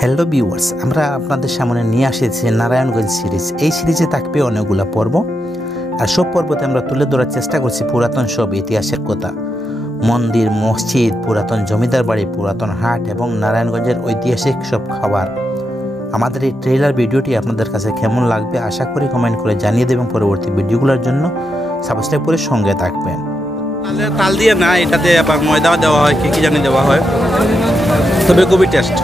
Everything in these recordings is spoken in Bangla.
হ্যালো ভিউয়ার্স, আমরা আপনাদের সামনে নিয়ে আসেছি নারায়ণগঞ্জ সিরিজ। এই সিরিজে থাকবে অনেকগুলো পর্ব, আর সব পর্বতে আমরা তুলে ধরার চেষ্টা করছি পুরাতন সব ইতিহাসের কথা। মন্দির, মসজিদ, পুরাতন জমিদার বাড়ি, পুরাতন হাট এবং নারায়ণগঞ্জের ঐতিহাসিক সব খাবার। আমাদের এই ট্রেলার ভিডিওটি আপনাদের কাছে কেমন লাগবে আশা করি কমেন্ট করে জানিয়ে দেবেন। পরবর্তী ভিডিওগুলোর জন্য সাবস্ক্রাইব করে সঙ্গে থাকবেন। তাল দিয়ে না, এটাতে আবার ময়দা দেওয়া হয়, কি জানি দেওয়া হয়, তবে খুবই টেস্ট।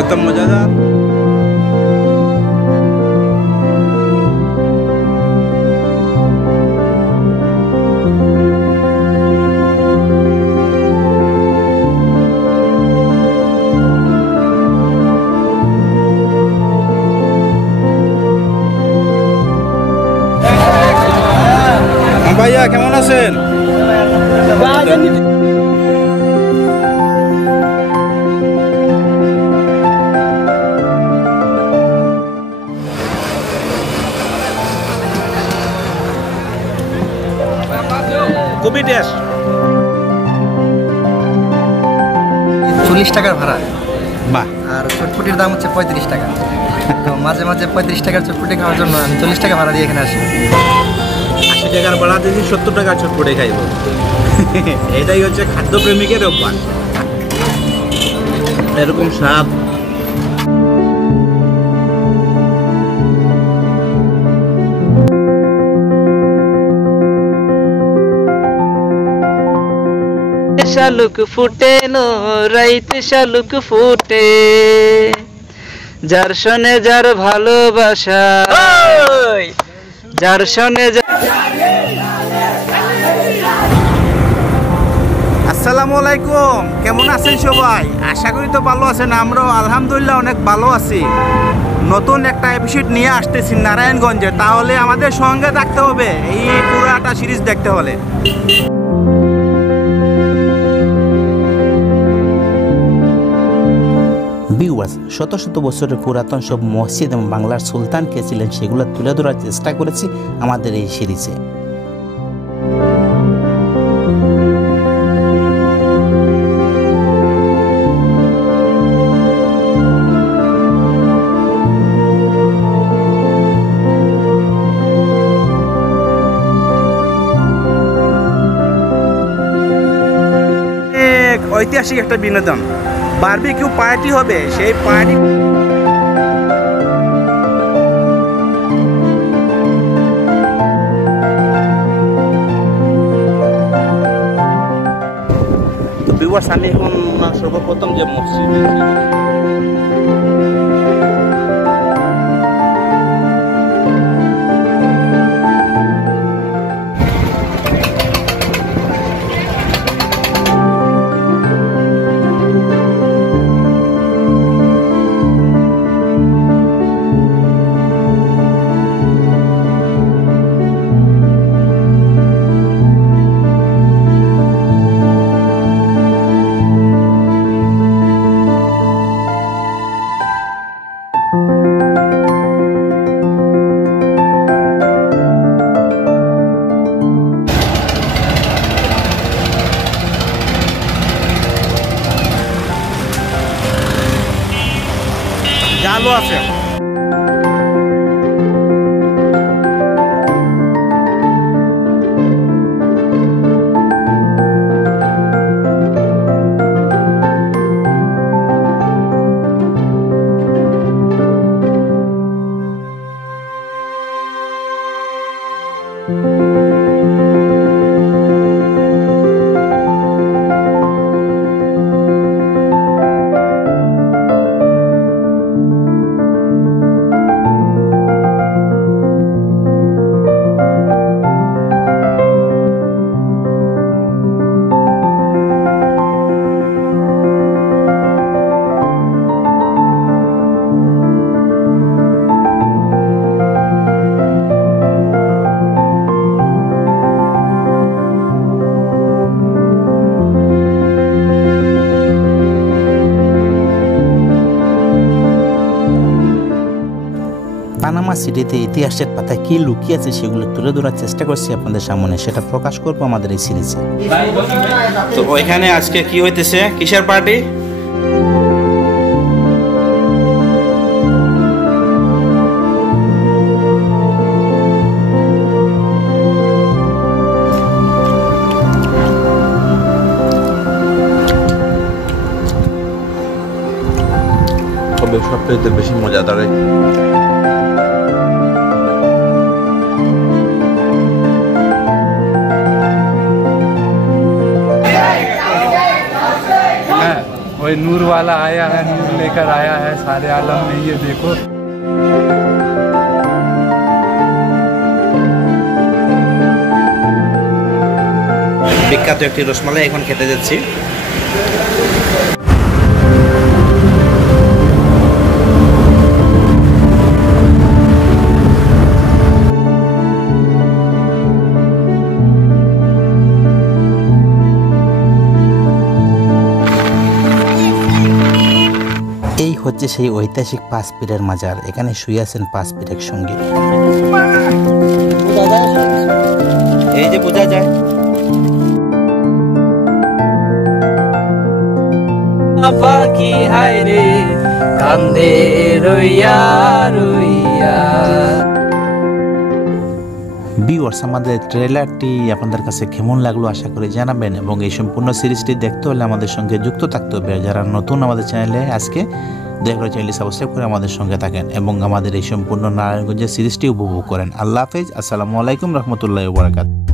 একদম মজাদার। ভাইয়া কেমন আছেন? খুবই টেস্ট। 40 টাকার ভাড়া। বাহ। আর চটপটির দাম হচ্ছে 35 টাকা। তো মাঝে মাঝে 35 টাকার চটপটি খাওয়ার জন্য আমি 40 টাকা ভাড়া দিয়ে এখানে আসি। 80 টাকার ভাড়া দিয়েছি, 70 টাকার চটপটি খাইব। এটাই হচ্ছে খাদ্যপ্রেমিকের অভ্যাস, এরকম স্বাদ। শালুক ফুটে নো রাইতে শালুক ফুটে, যার শোনে যার ভালোবাসা, যার শোনে আসসালামু আলাইকুম, কেমন আছেন সবাই? আশা করি তো ভালো আছেন। আমরাও আলহামদুলিল্লাহ অনেক ভালো আছি। নতুন একটা এপিসোড নিয়ে আসতেছি নারায়ণগঞ্জে, তাহলে আমাদের সঙ্গে থাকতে হবে এই পুরাটা সিরিজ দেখতে হলে। ভিউয়ার্স, শত শত বছরের পুরাতন সব মসজিদ এবং বাংলার সুলতান কে ছিলেন সেগুলো তুলে ধরার চেষ্টা করেছি আমাদের এই সিরিজে। ঐতিহাসিক একটা বিনোদন, বারবিকিউ পার্টি হবে। সেই পার্টি তো ভিউয়ার্স, আমি এখন সর্বপ্রথম যে মসজিদ, জালও আছে। সিটিতে ইতিহাসের পাতায় কী লুকিয়ে আছে সেগুলো তুলে ধরার চেষ্টা করছি আপনাদের সামনে, সেটা প্রকাশ করবো আমাদের এই সিরিজে। তো ওইখানে আজকে কি হইতেছে, কিসের পার্টি? তবে সবচেয়ে বেশি মজাদার वही नूर वाला आया है, नूर लेकर आया है सारे आलम में, ये देखो। বিখ্যাত একটি রসমালাই এখন খেতে যাচ্ছি। এই হচ্ছে সেই ঐতিহাসিক 5 পীরের মাজার। এখানে শুয়ে আছেন 5 পীর একসঙ্গে। এই যে বোঝা যায়। পাখি হায় রে কান্দে রইয়া রইয়া। ভিউয়ার্স, আমাদের ট্রেলারটি আপনাদের কাছে কেমন লাগলো আশা করি জানাবেন, এবং এই সম্পূর্ণ সিরিজটি দেখতে হলে আমাদের সঙ্গে যুক্ত থাকতে হবে। যারা নতুন আমাদের চ্যানেলে আজকে দয়া করে চ্যানেলটি সাবস্ক্রাইব করে আমাদের সঙ্গে থাকেন এবং আমাদের এই সম্পূর্ণ নারায়ণগঞ্জের সিরিজটি উপভোগ করেন। আল্লাহ হাফেজ, আসসালামু আলাইকুম রহমতুল্লাহি ওয়া বারাকাতুহু।